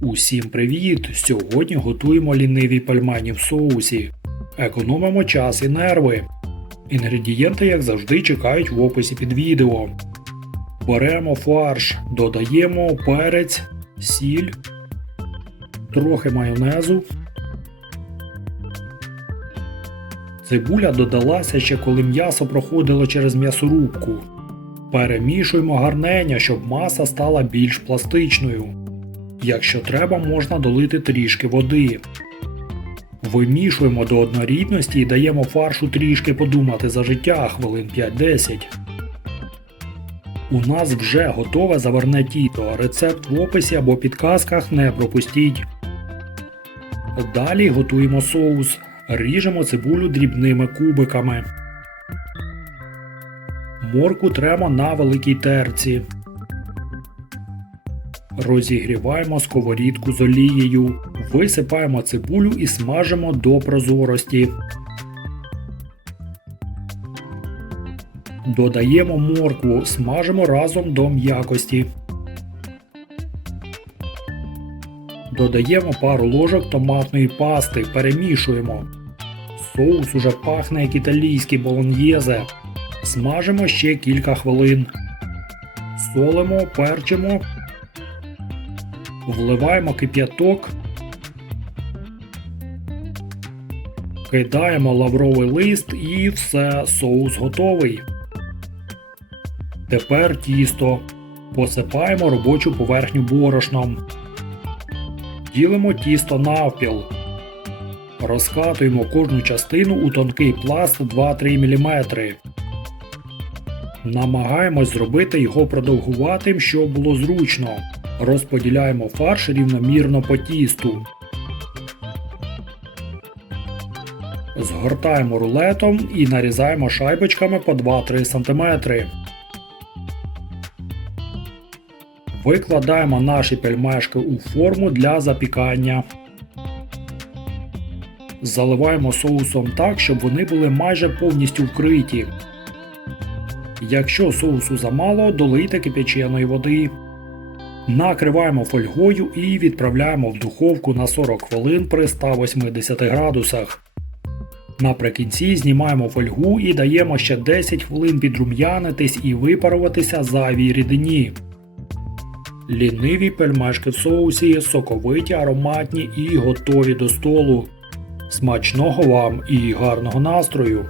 Усім привіт! Сьогодні готуємо ліниві пальмані в соусі. Економимо час і нерви. Інгредієнти, як завжди, чекають в описі під відео. Беремо фарш, додаємо перець, сіль, трохи майонезу. Цибуля додалася ще коли м'ясо проходило через м'ясорубку. Перемішуємо гарнення, щоб маса стала більш пластичною. Якщо треба, можна долити трішки води. Вимішуємо до однорідності і даємо фаршу трішки подумати за життя хвилин 5-10. У нас вже готове заварне тіто. Рецепт в описі або підказках не пропустіть. Далі готуємо соус. Ріжемо цибулю дрібними кубиками. Морку тремо на великій терці. Розігріваємо сковорідку з олією, висипаємо цибулю і смажимо до прозорості. Додаємо моркву, смажимо разом до м'якості. Додаємо пару ложок томатної пасти, перемішуємо. Соус уже пахне як італійський болоньєзе. Смажимо ще кілька хвилин. Солимо, перчимо. Вливаємо кип'яток. Кидаємо лавровий лист і все, соус готовий. Тепер тісто. Посипаємо робочу поверхню борошном. Ділимо тісто навпіл. Розкатуємо кожну частину у тонкий пласт 2-3 мм. Намагаємось зробити його продовгуватим, щоб було зручно. Розподіляємо фарш рівномірно по тісту. Згортаємо рулетом і нарізаємо шайбочками по 2-3 см. Викладаємо наші пельмешки у форму для запікання. Заливаємо соусом так, щоб вони були майже повністю вкриті. Якщо соусу замало, долийте кип'яченої води. Накриваємо фольгою і відправляємо в духовку на 40 хвилин при 180 градусах. Наприкінці знімаємо фольгу і даємо ще 10 хвилин підрум'янитись і випаруватися зайвій рідині. Ліниві пельмешки в соусі, соковиті, ароматні і готові до столу. Смачного вам і гарного настрою!